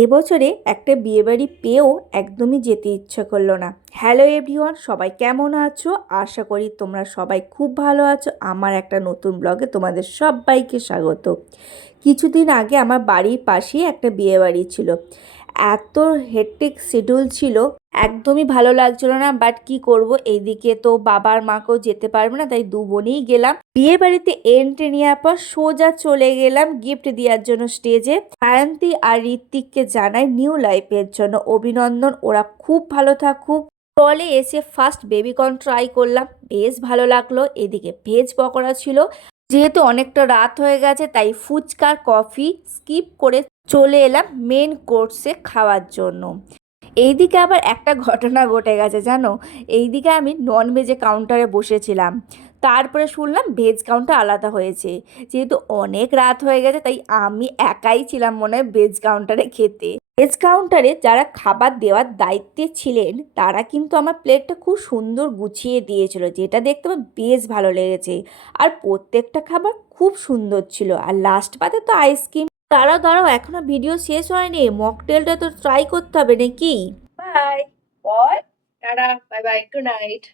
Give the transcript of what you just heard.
এবছরে একটা বিয়েবাড়ি পেয়েও একদমই যেতে ইচ্ছা করলো না। হ্যালো এভরিওয়ান, সবাই কেমন আছো? আশা করি তোমরা সবাই খুব ভালো আছো। আমার একটা নতুন ব্লগে তোমাদের সবাইকে স্বাগত। কিছুদিন আগে আমার বাড়ির পাশেই একটা বিয়েবাড়ি ছিল। এত হেক্টিক শিডিউল ছিল, একদমই ভালো লাগছিল না। বাট কি করব, এইদিকে তো বাবার মাকেও যেতে পারবো না, তাই দু বোনেই গেলাম। বিয়ে বাড়িতে এন্ট্রি নেওয়ার পর সোজা চলে গেলাম গিফট দেওয়ার জন্য স্টেজে। সায়ন্তী আর ঋত্বিককে জানাই নিউ লাইফের জন্য অভিনন্দন, ওরা খুব ভালো থাকুক। টলে এসে ফার্স্ট বেবিকর্ন ট্রাই করলাম, বেশ ভালো লাগলো। এদিকে ভেজ পকোড়া ছিল। যেহেতু অনেকটা রাত হয়ে গেছে, তাই ফুচকার কফি স্কিপ করে চলে এলাম মেন কোর্সে খাওয়ার জন্য। এইদিকে আবার একটা ঘটনা ঘটে গেছে জানো। এইদিকে আমি নন ভেজে কাউন্টারে বসেছিলাম, তারপরে শুনলাম ভেজ কাউন্টার আলাদা হয়েছে। যেহেতু অনেক রাত হয়ে গেছে, তাই আমি একাই ছিলাম মনে হয় ভেজ কাউন্টারে খেতে। ভেজ কাউন্টারে যারা খাবার দেওয়ার দায়িত্বে ছিলেন, তারা কিন্তু আমার প্লেটটা খুব সুন্দর গুছিয়ে দিয়েছিল, যেটা দেখতে আমার বেশ ভালো লেগেছে। আর প্রত্যেকটা খাবার খুব সুন্দর ছিল। আর লাস্ট পাতে তো আইসক্রিম। দাঁড়াও দাঁড়াও, এখনো ভিডিও শেষ হয়নি, মকটেলটা তো ট্রাই করতে হবে নাকি। বাই। বল। Tata. Bye bye, good night.